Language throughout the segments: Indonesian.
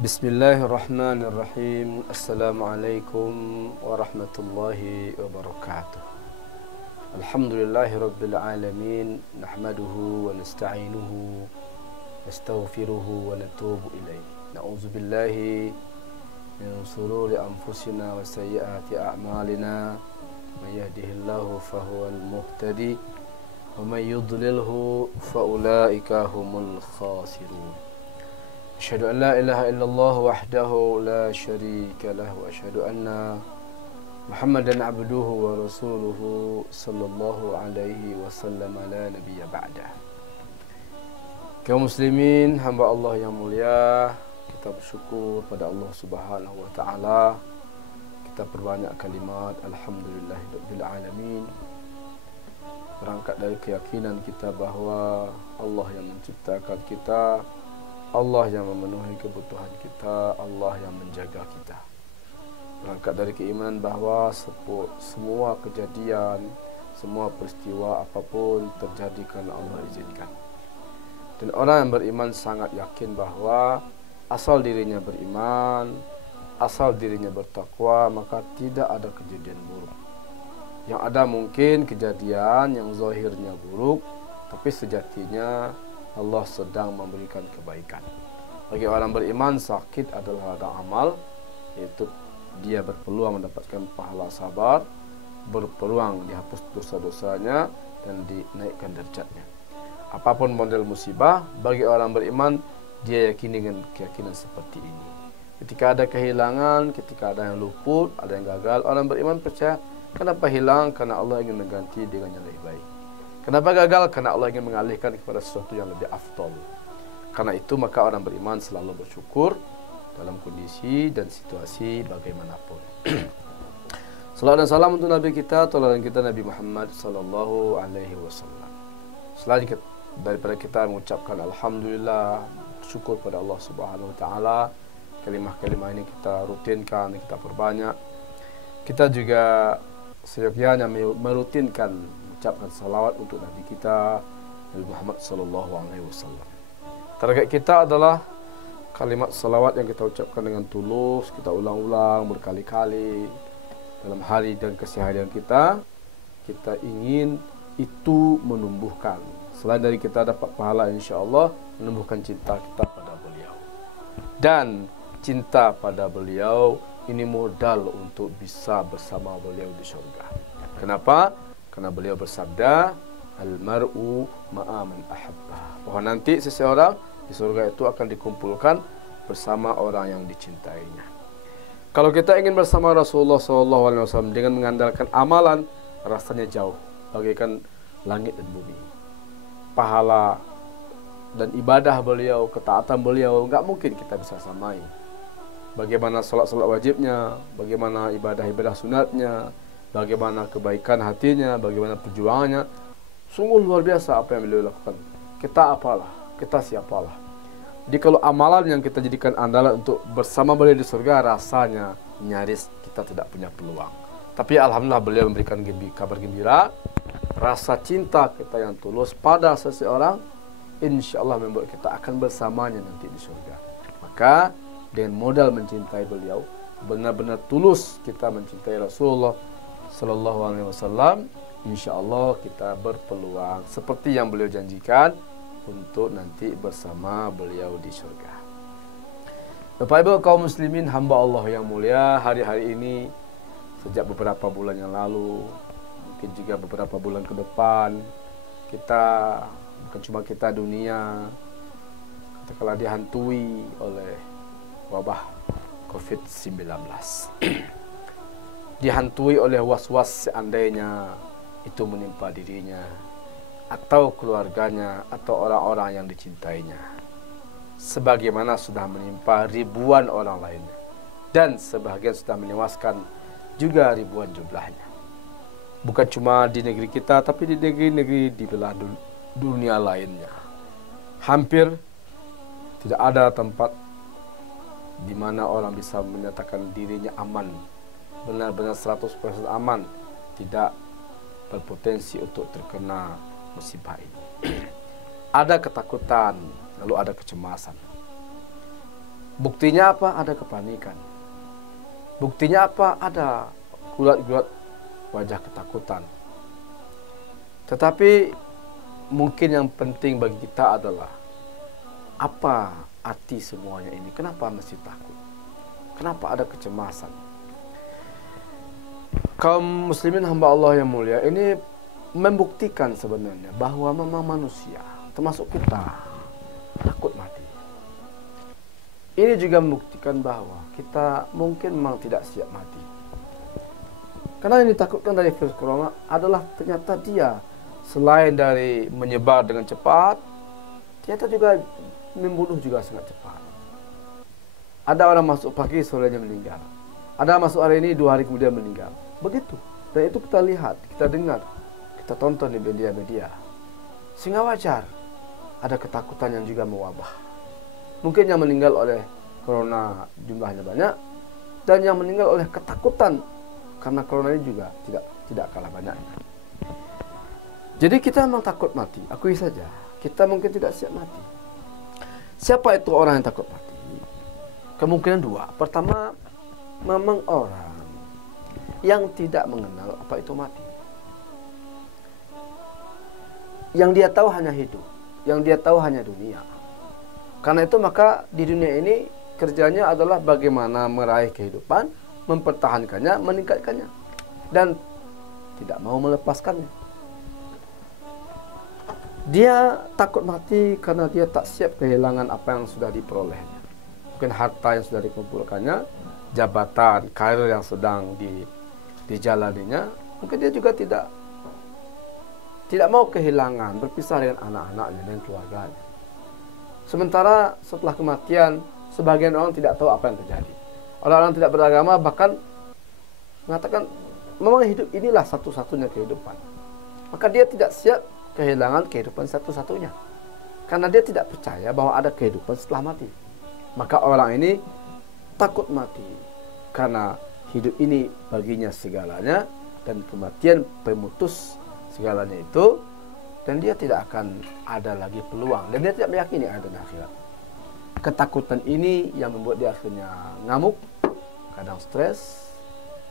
Bismillahirrahmanirrahim. Assalamualaikum warahmatullahi wabarakatuh. Alhamdulillahi rabbil alamin. Nahmaduhu wa nasta'inuhu nastaghfiruhu wa natubu ilaih. Na'udzu billahi min shururi anfusina wa sayyiati a'malina. May yahdihillahu fahuwal muhtadi wa may yudlilhu fa ulaika humul khasirun. Asyhadu an la ilaha illallah wahdahu la syarika lah wa asyhadu anna Muhammadan abduhu wa rasuluhu sallallahu alaihi wasallam la nabiyya ba'dah. Kaum muslimin, hamba Allah yang mulia, kita bersyukur pada Allah Subhanahu wa taala. Kita perbanyak kalimat alhamdulillahirabbil alamin. Berangkat dari keyakinan kita bahawa Allah yang menciptakan kita, Allah yang memenuhi kebutuhan kita, Allah yang menjaga kita. Berangkat dari keimanan bahawa semua kejadian, semua peristiwa apapun terjadi kerana Allah izinkan. Dan orang yang beriman sangat yakin bahawa asal dirinya beriman, asal dirinya bertakwa, maka tidak ada kejadian buruk. Yang ada mungkin kejadian yang zahirnya buruk, tapi sejatinya Allah sedang memberikan kebaikan. Bagi orang beriman, sakit adalah ladang amal, yaitu dia berpeluang mendapatkan pahala sabar, berpeluang dihapus dosa-dosanya dan dinaikkan derajatnya. Apapun model musibah, bagi orang beriman, dia yakini dengan keyakinan seperti ini. Ketika ada kehilangan, ketika ada yang luput, ada yang gagal, orang beriman percaya, kenapa hilang? Karena Allah ingin mengganti dengan yang lebih baik. Kenapa gagal? Karena Allah ingin mengalihkan kepada sesuatu yang lebih afdal. Karena itu maka orang beriman selalu bersyukur dalam kondisi dan situasi bagaimanapun. Salawat dan salam untuk Nabi kita, tauladan kita Nabi Muhammad sallallahu alaihi wasallam. Selain daripada kita mengucapkan alhamdulillah, syukur pada Allah Subhanahu wa taala, kalimah-kalimah ini kita rutinkan, kita perbanyak. Kita juga seyogyanya merutinkan ucapkan salawat untuk Nabi kita Nabi Muhammad sallallahu alaihi wasallam. Target kita adalah kalimat salawat yang kita ucapkan dengan tulus, kita ulang-ulang berkali-kali dalam hari dan keseharian kita. Kita ingin itu menumbuhkan, selain dari kita dapat pahala insya-Allah, menumbuhkan cinta kita pada beliau. Dan cinta pada beliau ini modal untuk bisa bersama beliau di surga. Kenapa? Karena beliau bersabda, al-mar'u ma'a man ahabba. Bahwa nanti seseorang di surga itu akan dikumpulkan bersama orang yang dicintainya. Kalau kita ingin bersama Rasulullah SAW dengan mengandalkan amalan, rasanya jauh, bagaikan langit dan bumi. Pahala dan ibadah beliau, ketaatan beliau, enggak mungkin kita bisa samai. Bagaimana salat-salat wajibnya, bagaimana ibadah-ibadah sunatnya, bagaimana kebaikan hatinya, bagaimana perjuangannya. Sungguh luar biasa apa yang beliau lakukan. Kita apalah, kita siapalah. Jadi kalau amalan yang kita jadikan andalan untuk bersama beliau di surga, rasanya nyaris kita tidak punya peluang. Tapi alhamdulillah beliau memberikan kabar gembira. Rasa cinta kita yang tulus pada seseorang, insya Allah membuat kita akan bersamanya nanti di surga. Maka dengan modal mencintai beliau, benar-benar tulus kita mencintai Rasulullah sallallahu alaihi wasallam, insyaallah kita berpeluang seperti yang beliau janjikan untuk nanti bersama beliau di surga. Bapak Ibu kaum muslimin, hamba Allah yang mulia, hari-hari ini sejak beberapa bulan yang lalu, mungkin juga beberapa bulan ke depan, kita bukan cuma kita, dunia katakanlah dihantui oleh wabah COVID-19. Dihantui oleh was-was seandainya itu menimpa dirinya atau keluarganya atau orang-orang yang dicintainya, sebagaimana sudah menimpa ribuan orang lainnya, dan sebahagian sudah menewaskan juga ribuan jumlahnya. Bukan cuma di negeri kita, tapi di negeri-negeri di belahan dunia lainnya. Hampir tidak ada tempat di mana orang bisa menyatakan dirinya aman, benar-benar 100% aman, tidak berpotensi untuk terkena musibah ini. Ada ketakutan, lalu ada kecemasan. Buktinya apa? Ada kepanikan. Buktinya apa? Ada gulat-gulat wajah ketakutan. Tetapi mungkin yang penting bagi kita adalah apa arti semuanya ini? Kenapa mesti takut? Kenapa ada kecemasan? Kaum muslimin hamba Allah yang mulia ini membuktikan sebenarnya bahwa memang manusia, termasuk kita, takut mati. Ini juga membuktikan bahwa kita mungkin memang tidak siap mati. Karena yang ditakutkan dari virus corona adalah ternyata dia selain dari menyebar dengan cepat, ternyata juga membunuh juga sangat cepat. Ada orang masuk pagi, sorenya meninggal. Ada masuk hari ini, 2 hari kemudian meninggal. Begitu. Dan itu kita lihat, kita dengar, kita tonton di media-media. Sehingga wajar ada ketakutan yang juga mewabah. Mungkin yang meninggal oleh corona jumlahnya banyak, dan yang meninggal oleh ketakutan karena corona ini juga tidak kalah banyaknya. Jadi kita memang takut mati, akui saja. Kita mungkin tidak siap mati. Siapa itu orang yang takut mati? Kemungkinan 2. Pertama, memang orang yang tidak mengenal apa itu mati. Yang dia tahu hanya hidup, yang dia tahu hanya dunia. Karena itu maka di dunia ini kerjanya adalah bagaimana meraih kehidupan, mempertahankannya, meningkatkannya, dan tidak mau melepaskannya. Dia takut mati karena dia tak siap kehilangan apa yang sudah diperolehnya. Mungkin harta yang sudah dikumpulkannya, jabatan, karir yang sedang dijalaninya. Mungkin dia juga tidak mau kehilangan, berpisah dengan anak-anaknya dan keluarganya. Sementara setelah kematian, sebagian orang tidak tahu apa yang terjadi. Orang-orang tidak beragama bahkan mengatakan memang hidup inilah satu-satunya kehidupan. Maka dia tidak siap kehilangan kehidupan satu-satunya. Karena dia tidak percaya bahwa ada kehidupan setelah mati. Maka orang ini takut mati. Karena hidup ini baginya segalanya. Dan kematian pemutus segalanya itu. Dan dia tidak akan ada lagi peluang. Dan dia tidak meyakini ada akhirat. Ketakutan ini yang membuat dia akhirnya ngamuk. Kadang stres.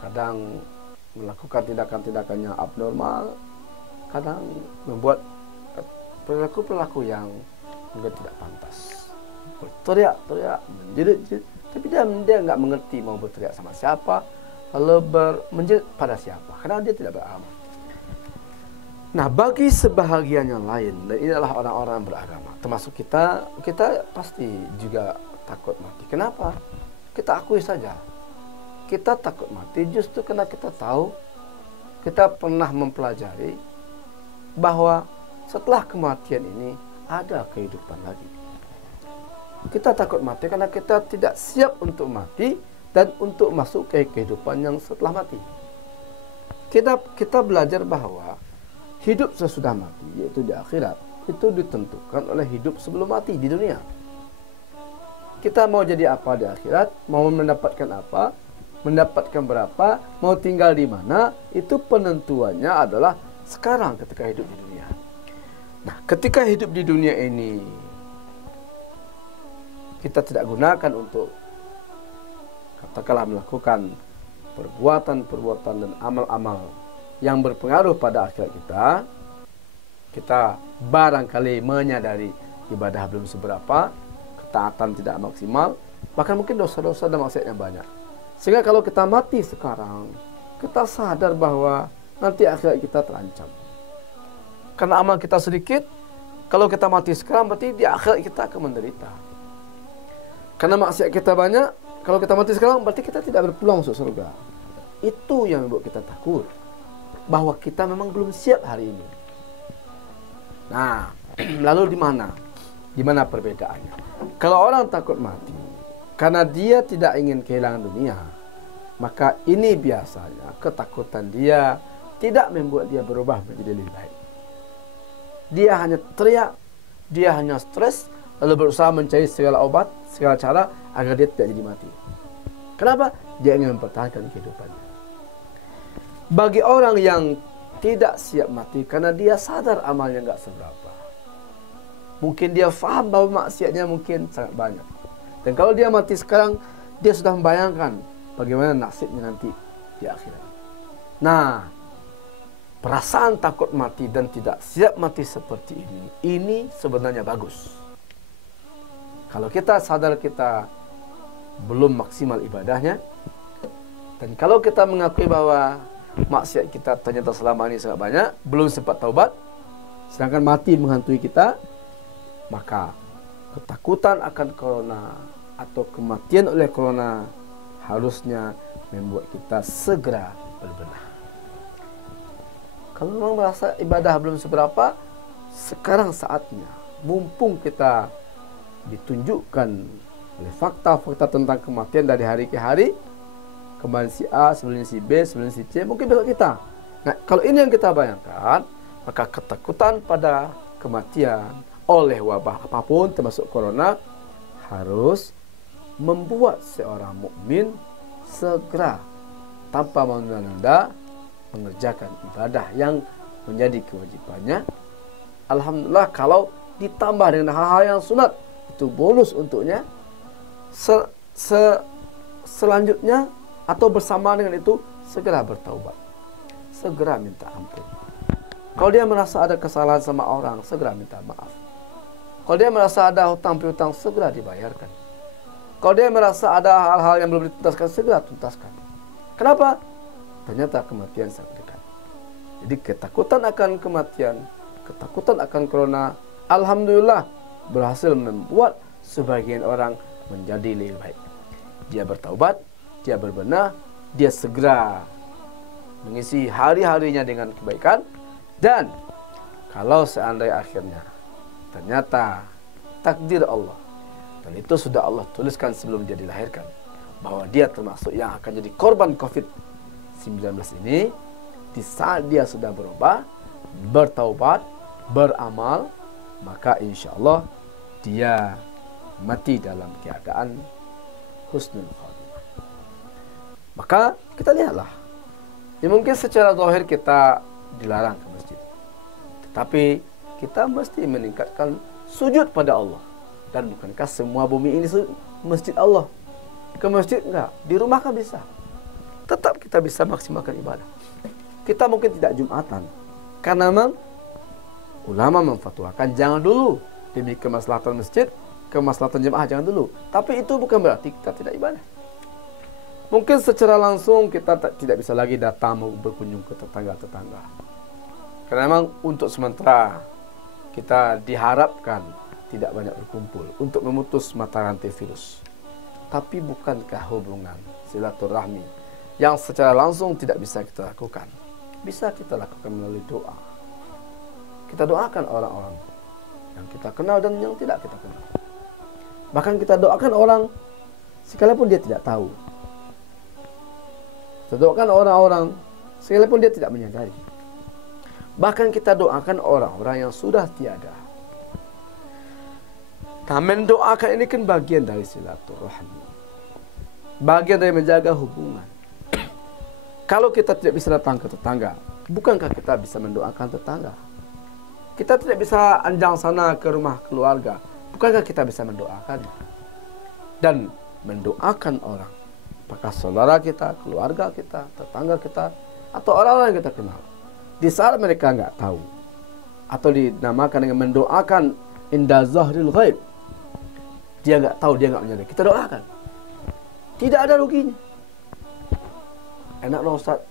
Kadang melakukan tindakan-tindakan yang abnormal. Kadang membuat perilaku-perilaku yang mungkin tidak pantas. Berteriak-teriak, menjerit-jerit, tapi dia nggak mengerti mau berteriak sama siapa, lalu menjerit pada siapa, karena dia tidak beragama. Nah, bagi sebahagian yang lain, dan ini adalah orang-orang yang beragama, termasuk kita pasti juga takut mati. Kenapa? Kita akui saja, kita takut mati justru karena kita tahu, kita pernah mempelajari bahwa setelah kematian ini ada kehidupan lagi. Kita takut mati karena kita tidak siap untuk mati dan untuk masuk ke kehidupan yang setelah mati. Kita belajar bahwa hidup sesudah mati, yaitu di akhirat, itu ditentukan oleh hidup sebelum mati di dunia. Kita mau jadi apa di akhirat, mau mendapatkan apa, mendapatkan berapa, mau tinggal di mana, itu penentuannya adalah sekarang ketika hidup di dunia. Nah, ketika hidup di dunia ini kita tidak gunakan untuk katakanlah melakukan perbuatan-perbuatan dan amal-amal yang berpengaruh pada akhirat kita barangkali menyadari ibadah belum seberapa, ketaatan tidak maksimal, bahkan mungkin dosa-dosa dan maksiatnya banyak. Sehingga kalau kita mati sekarang, kita sadar bahwa nanti akhirat kita terancam. Karena amal kita sedikit, kalau kita mati sekarang berarti di akhirat kita akan menderita. Karena maksiat kita banyak, kalau kita mati sekarang berarti kita tidak berpeluang masuk surga. Itu yang membuat kita takut. Bahwa kita memang belum siap hari ini. Nah, lalu di mana? Di mana perbedaannya? Kalau orang takut mati karena dia tidak ingin kehilangan dunia, maka ini biasanya ketakutan dia tidak membuat dia berubah menjadi lebih baik. Dia hanya teriak, dia hanya stres, lalu berusaha mencari segala obat, segala cara agar dia tidak jadi mati. Kenapa? Dia ingin mempertahankan kehidupannya. Bagi orang yang tidak siap mati karena dia sadar amalnya nggak seberapa. Mungkin dia faham bahwa maksiatnya mungkin sangat banyak. Dan kalau dia mati sekarang, dia sudah membayangkan bagaimana nasibnya nanti di akhirat. Nah, perasaan takut mati dan tidak siap mati seperti ini sebenarnya bagus. Kalau kita sadar kita belum maksimal ibadahnya, dan kalau kita mengakui bahwa maksiat kita ternyata selama ini sangat banyak, belum sempat taubat, sedangkan mati menghantui kita, maka ketakutan akan corona atau kematian oleh corona harusnya membuat kita segera berbenah. Kalau memang merasa ibadah belum seberapa, sekarang saatnya, mumpung kita ditunjukkan oleh fakta-fakta tentang kematian dari hari ke hari, kemarin si A, sebelumnya si B, sebelumnya si C, mungkin besok kita. Nah, kalau ini yang kita bayangkan, maka ketakutan pada kematian oleh wabah apapun termasuk corona harus membuat seorang mukmin segera tanpa menunda-nunda mengerjakan ibadah yang menjadi kewajibannya. Alhamdulillah kalau ditambah dengan hal-hal yang sunat, itu bonus untuknya. Selanjutnya atau bersama dengan itu, segera bertaubat, segera minta ampun. Kalau dia merasa ada kesalahan sama orang, segera minta maaf. Kalau dia merasa ada hutang piutang, segera dibayarkan. Kalau dia merasa ada hal-hal yang belum dituntaskan, segera tuntaskan. Kenapa? Ternyata kematian sangat dekat. Jadi ketakutan akan kematian, ketakutan akan corona, alhamdulillah berhasil membuat sebagian orang menjadi lebih baik. Dia bertaubat, dia berbenah, dia segera mengisi hari-harinya dengan kebaikan. Dan kalau seandainya akhirnya ternyata takdir Allah, dan itu sudah Allah tuliskan sebelum dia dilahirkan, bahwa dia termasuk yang akan jadi korban COVID-19 ini, di saat dia sudah berubah, bertaubat, beramal, maka insya Allah dia mati dalam keadaan husnul khatimah. Maka kita lihatlah, ya mungkin secara zahir kita dilarang ke masjid, tetapi kita mesti meningkatkan sujud pada Allah. Dan bukankah semua bumi ini masjid Allah? Ke masjid enggak, di rumah kan bisa. Tetap kita bisa maksimalkan ibadah. Kita mungkin tidak Jumatan, karena memang ulama memfatwakan jangan dulu, demi kemaslahatan masjid, kemaslahatan jemaah jangan dulu. Tapi itu bukan berarti kita tidak ibadah. Mungkin secara langsung kita tidak bisa lagi datang berkunjung ke tetangga-tetangga, karena memang untuk sementara kita diharapkan tidak banyak berkumpul untuk memutus mata rantai virus. Tapi bukankah hubungan silaturahmi yang secara langsung tidak bisa kita lakukan, bisa kita lakukan melalui doa. Kita doakan orang-orang yang kita kenal dan yang tidak kita kenal. Bahkan kita doakan orang sekalipun dia tidak tahu. Kita doakan orang-orang sekalipun dia tidak menyadari. Bahkan kita doakan orang-orang yang sudah tiada. Nah, mendoakan ini kan bagian dari silaturahmi, bagian dari menjaga hubungan. Kalau kita tidak bisa datang ke tetangga, bukankah kita bisa mendoakan tetangga? Kita tidak bisa anjang sana ke rumah keluarga, bukankah kita bisa mendoakan? Dan mendoakan orang, apakah saudara kita, keluarga kita, tetangga kita, atau orang-orang yang kita kenal, di saat mereka nggak tahu, atau dinamakan dengan mendoakan inda zahril ghaib, dia nggak tahu, dia nggak menyadari, kita doakan, tidak ada ruginya. Enak dong Ustaz,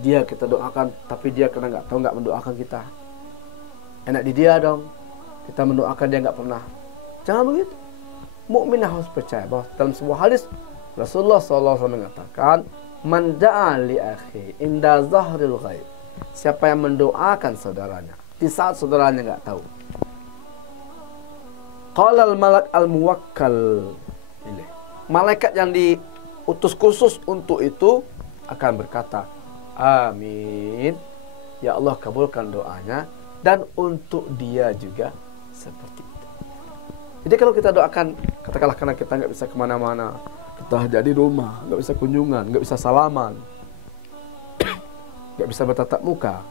dia kita doakan, tapi dia kena nggak tahu, nggak mendoakan kita. Enak di dia dong, kita mendoakan dia nggak pernah. Jangan begitu. Mukmin harus percaya bahwa dalam sebuah hadis Rasulullah SAW mengatakan, man da'a li akhi inda zahril ghaib, siapa yang mendoakan saudaranya di saat saudaranya nggak tahu, qala al malak al muwakkal ilaih, malaikat yang diutus khusus untuk itu akan berkata, amin, ya Allah kabulkan doanya, dan untuk dia juga seperti itu. Jadi kalau kita doakan, katakanlah karena kita nggak bisa kemana-mana, kita hanya di rumah, nggak bisa kunjungan, nggak bisa salaman, nggak bisa bertatap muka,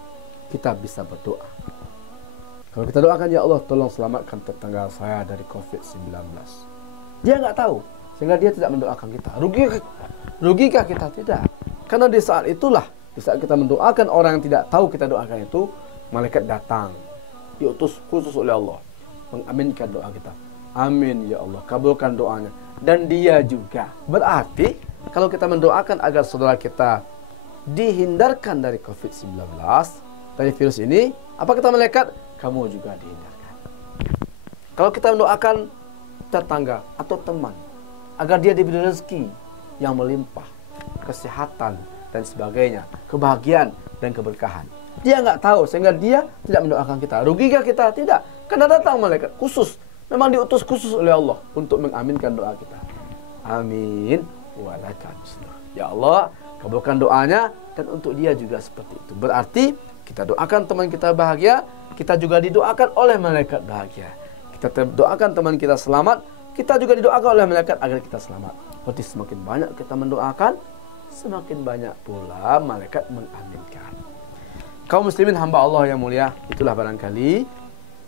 kita bisa berdoa. Kalau kita doakan, ya Allah tolong selamatkan tetangga saya dari COVID-19, Dia nggak tahu, sehingga dia tidak mendoakan kita. Rugikah kita? Tidak. Karena di saat itulah, di saat kita mendoakan orang yang tidak tahu kita doakan itu, malaikat datang, diutus khusus oleh Allah, mengaminkan doa kita. Amin ya Allah, kabulkan doanya. Dan dia juga. Berarti, kalau kita mendoakan agar saudara kita dihindarkan dari COVID-19, dari virus ini, apa kata malaikat? Kamu juga dihindarkan. Kalau kita mendoakan tetangga atau teman, agar dia diberi rezeki yang melimpah, kesehatan dan sebagainya, kebahagiaan dan keberkahan. Dia nggak tahu, sehingga dia tidak mendoakan kita. Rugikah kita? Tidak. Karena datang malaikat khusus, memang diutus khusus oleh Allah untuk mengaminkan doa kita. Amin. Walakan. Ya Allah, kabulkan doanya, dan untuk dia juga seperti itu. Berarti kita doakan teman kita bahagia, kita juga didoakan oleh malaikat bahagia. Kita doakan teman kita selamat, kita juga didoakan oleh malaikat agar kita selamat. Berarti semakin banyak kita mendoakan, semakin banyak pula malaikat mengaminkan. Kaum muslimin hamba Allah yang mulia, itulah barangkali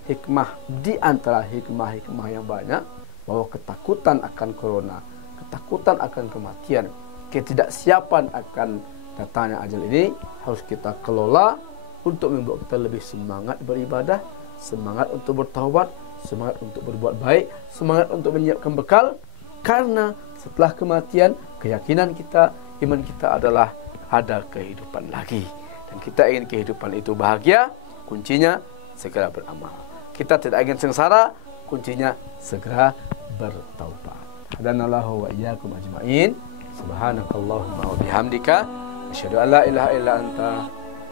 hikmah di antara hikmah-hikmah yang banyak, bahwa ketakutan akan corona, ketakutan akan kematian, ketidaksiapan akan datangnya ajal ini harus kita kelola untuk membuat kita lebih semangat beribadah, semangat untuk bertaubat, semangat untuk berbuat baik, semangat untuk menyiapkan bekal. Karena setelah kematian, keyakinan kita, iman kita adalah ada kehidupan lagi. Dan kita ingin kehidupan itu bahagia, kuncinya segera beramal. Kita tidak ingin sengsara, kuncinya segera bertaubat. Hadanallahu wa iyyakum ajma'in. Subhanakallahumma wa bihamdika, asyhadu an la ilaha illa anta,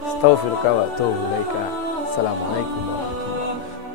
astaghfiruka wa atubu ilaika. Assalamualaikum warahmatullahi wabarakatuh.